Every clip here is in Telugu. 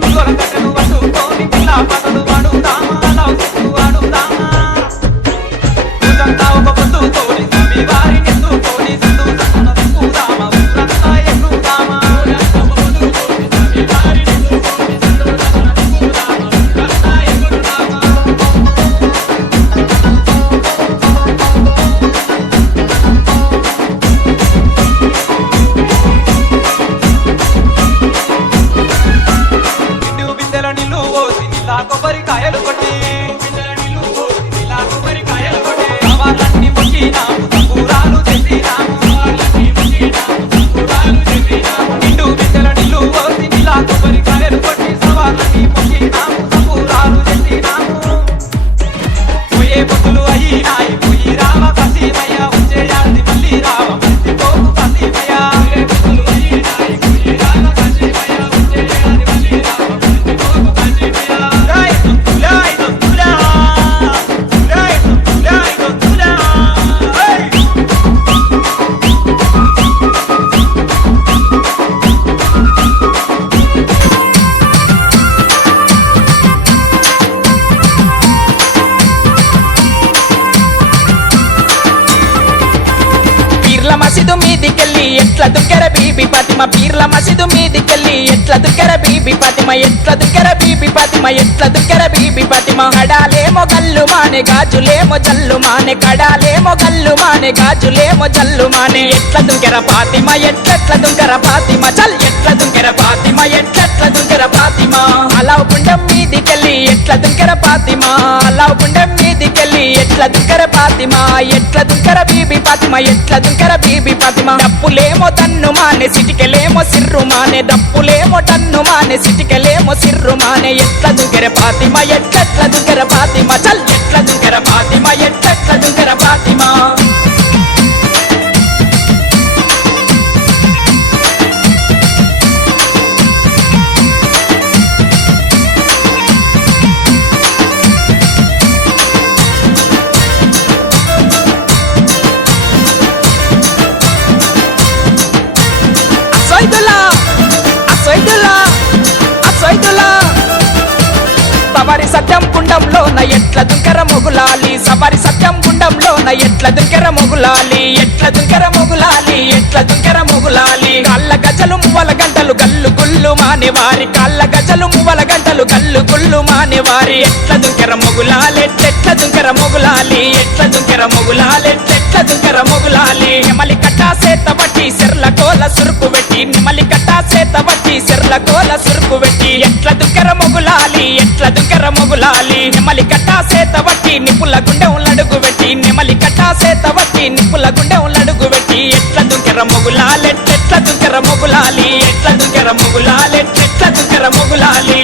పుల్లోల కట్టెలు పట్టుకొని పిల్ల పాటలు పాడుదామా లవ్ సాంగ్ పాడుదామా రోజంతా ఒక పొద్దుతోని స్వామి వారిని ఎత్తుకొని సందు సందున తిప్పుదామా ఊరంతా ఎగురుదామా రోజంతా ఒక పొద్దుతోని స్వామి వారిని ఎత్తుకొని సందు సందున తిప్పుదామా ఊరంతా ఎగురుదామా నిండు బిందెల నీళ్లు పోసి నీలా కొబ్బరికాయలు కొట్టి కావాలన్నీ మొక్కినాము తంబూరాలు చేసినాము నిండు బిందెల నీళ్లు పోసి నీలా కొబ్బరికాయలు కొట్టి సవాళ్ళని మొక్కినాము తంబూరాలు చేసినాము పోయే పొద్దులు అయినాయి పోయి రావ కాశీమయ్య వచ్చేయాలి మళ్ళీ రావ మర్చిపోకు కాశీమయ్య పీర్ల మసీదు మీదికెళ్ళి ఎట్ల దుక్కెర బీబీ ఫాతిమా పీర్ల మసీదు మీదికెళ్ళి ఎట్ల దుక్కెర బీబీ ఫాతిమా ఎట్ల దుక్కెర బీబీ ఫాతిమా ఎట్ల దుక్కెర బీబీ ఫాతిమా కడాలేమో గల్లు మానే గాజులేమో జల్లు మానే కడాలేమో గల్లు మానే గాజులేమో జల్లు మానే ఎట్ల దుంకెర ఫాతిమా ఎట్ల దుంకెర ఫాతిమా చల్ ఎట్ల దుంకెర ఫాతిమా ఎట్ల దుంకెర ఫాతిమా అలావ్ గుండం మీదికెళ్ళి ఎట్ల దుంకెర ఫాతిమా అలావ్ గుండం మీదికెళ్ళి ఎట్ల దుంకెర ఫాతిమా ఎట్ల దుంకెర బీబీ ఫాతిమా ఎట్ల దుంకెర బీబీ ఫాతిమా డప్పులేమో తన్ను మానే సిటికెలేమో సిర్రు మానే డప్పులేమో టన్ను మానే సిటికెలేమో సిర్రు మానే ఎట్ల దుంకెర ఫాతిమా ఎట్ల దుంకెర ఫాతిమా చల్ ఎట్ల దుంకెర ఫాతిమా ఎట్ల దుంకెర ఫాతిమా సవారి సత్యం గుండంలోన ఎట్ల దుంకెర మొగులాలి సవారి సత్యం గుండంలోన ఎట్ల దుంకెర మొగులాలి ఎట్ల దుంకెర మొగులాలి ఎట్ల దుంకెర మొగులాలి కాళ్ళ గజలు మువ్వల గంటలు గల్లు గుల్లు మానేవారి కాళ్ళ గజలు మువ్వల గంటలు గల్లు గుల్లు మానేవారి ఎట్ల దుంకెర మొగులాలి ఎట్ల దుంకెర మొగులాలి ఎట్ల దుంకెర మొగులాలి ఎట్ల దుంకెర మొగులాలి నెమలి కట్టా సేత బట్టి సెర్ల కోల సురుకు పెట్టి నెమలి కట్టా సేత బట్టి సెర్ల కోల సురుకు పెట్టి ఎట్ల దుంకెర మొగులాలి ఎట్ల దుంకెర మొగులాలి నెమలి కట్టా సేత బట్టి నిప్పుల గుండె అడుగు పెట్టి నెమలి కట్టా సేత బట్టి నిప్పుల గుండె అడుగు పెట్టి ఎట్ల దుంకెర మొగులాలి ఎట్ల దుంకెర మొగులాలి ఎట్ల దుంకెర మొగులాలి ఎట్ల దుంకెర మొగులాలి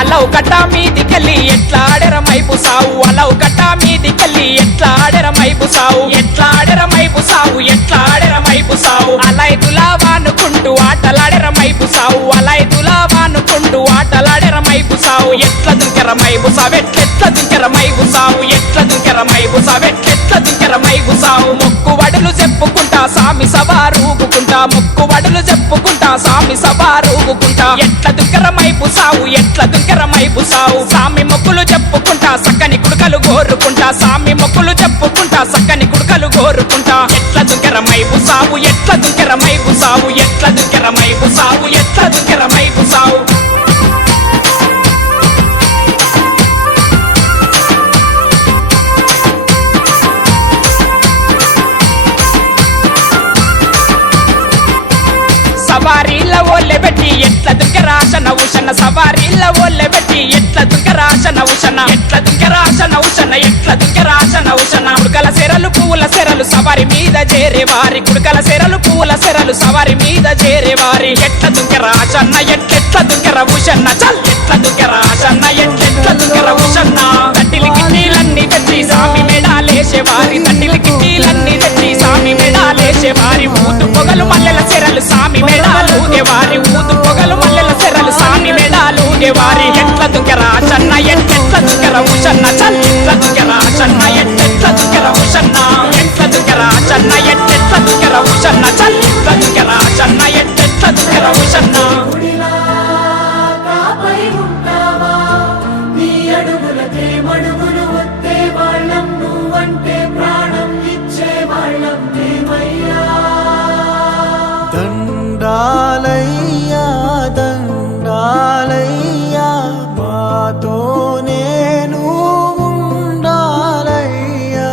అలవు కట్టా మీదికెళ్ళి ఎట్లా ఆడెర మైపు సావు అలవు కట్టా మీదికెళ్ళి ఎట్లా ఆడెర మైపు సావు ఎట్లా ఆడెర మైపు సావు ఎట్లా ఆడెర మైపు సావు అలైదులా వానుకుంటూ ఆటలాడెర మైపు సావు అలైదులా వానుకుంటూ ఆటలాడెర మైపు సావు ఎట్ల దుంకెర మైపు సావు ఎట్ల దుంకెర మైపు సావు ఎట్ల దుంకెర మైపు సావు ఎట్ల దుంకెర మైపు సావు మొక్కు వడులు చెప్పుకుంటా సామి సభారూగుకుంటా మొక్కు వడులు చెప్పుకుంటా సామి సభారూగుకుంటా ఎట్ల దుంకెర మైపు సావు ఎట్ల దుంకెర మైపు సావు సామి మొక్కులు చెప్పుకుంటా సక్కని కుడుకలు గోరుకుంటా సామి మొక్కులు చెప్పుకుంటా సక్కని కుడుకలు గోరుకుంటా ఎట్ల దుంకెర మైపు సావు ఎట్ల దుంకెర మైపు సావు ఎట్ల దుంకెర మైపు సావు ఎట్ల దుంకెర మైపు సావు సవారీల ఓళ్ళె పెట్టి ఎట్ల దుంకెర ఆశన ఉషన సవారీల ఓళ్ళె పెట్టి ఎట్ల దుంకెర ఆశన ఉషన ఎట్ల దుంకెర ఆశన ఉషన ఎట్ల దుంకెర ఆశన ఉషన కుడుకల సెరలు పువ్వుల సెరలు సవారి మీద చేరేవారి కుడుకల సెరలు పువ్వుల సెరలు సవారి మీద చేరేవారి ఎట్ల దుంకెర ఆశన్న ఎట్ల దుంకెర ఉషన్న చల్ ఎట్ల దుంకెర ఆశన్న ఎట్ల దుంకెర ఉషన్న తట్టిలి గిట్టీలన్నీ తెచ్చి సామి మెడాలేసేవారి తట్టిలి గిట్టీలన్నీ తెచ్చి సామి మెడాలేసేవారి ఊతు పొగలు మల్లెల సెరలు సామి మెడాలు వారి ఊదు పొగలు మల్లెల సెరలు సాని మెడాలు వారి ఎట్ల దుంకెరా చన్న ఎట్ల దుంకెర ఉషన్న ఎట్ల దుంకెరా చన్న ఎట్ల దుంకెర ఉషన్న ఎట్ల దుంకెరా చన్న ఎట్ల దుంకెర ఉషన్న ఎట్ల దుంకెరా చన్న ఎట్ల దుంకెర ఉషన్న కాపై ఉంటావా నీ అడుగులకే మడుగులు వత్తే వాళ్ళం నువ్వంటే ప్రాణం ఇచ్చే వాళ్ళం మేమయ్యా దండాలయ్యా దండాలయ్యా మాతో నేను ఉండాలయ్యా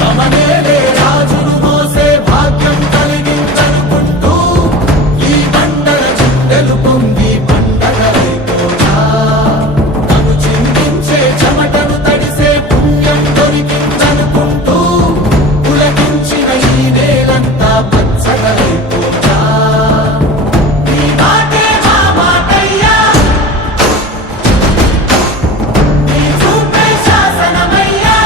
తమనేలే రాజును మోసే భాగ్యం కలిగిందనుకుంటూ ఈ బండల చుట్టెలు పొంగి పండగలైపోతా తను చిందించే చెమటను తడిసే పుణ్యం దొరికిందనుకుంటూ పులకించిన ఈ నేలంతా పచ్చగలైపోతా నీ మాటే మా మాటయ్యా నీ చూపే శాసనమయ్యా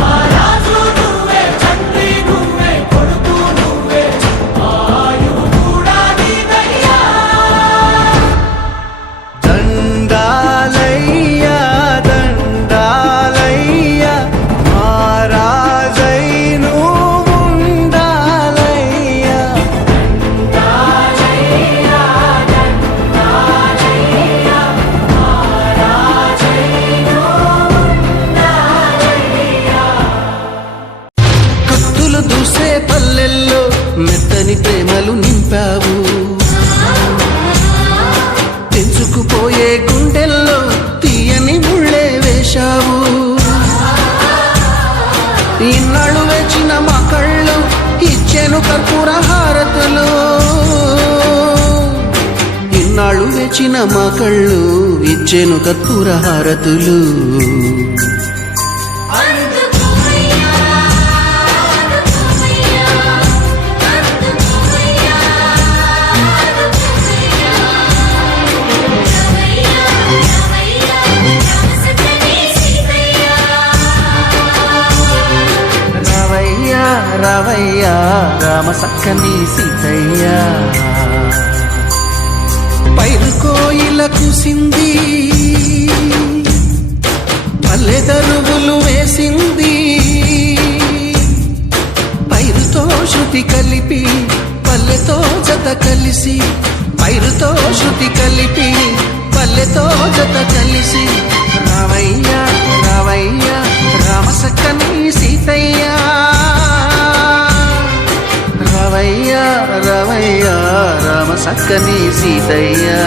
మా రాజు నువ్వే తండ్రి నువ్వే కొడుకు నువ్వే ఆయువు కూడా నీదయ్యా దండాలయ్యా దండాలయ్యా మహారాజై నువ్వు ఉండాలయ్యా కత్తులు దూసే పల్లెల్లో మెత్తని ప్రేమలు నింపావు తెంచుకుపోయే గుండెల్లో తీయని ముళ్ళే వేశావు ఇన్నాళ్ళు వేచిన మా కళ్ళు ఇచ్చెను కర్పూర హారతులు ఇన్నాళ్ళు వేచిన మా కళ్ళు ఇచ్చెను కర్పూర హారతులు రావయ్యా రావయ్యా రామ సక్కని సీతయ్యా పైరు కోయిల కుసింది పల్లె దరువులు వేసింది పైరుతో శృతి కలిపి పల్లెతో జత కలిసి పైరుతో శృతి కలిపి పల్లెతో జత కలిసి రావయ్యా రావయ్యా రామ సక్కని సీతయ్యా రావయ్యా రావయ్యా రామ సక్కని సీతయ్యా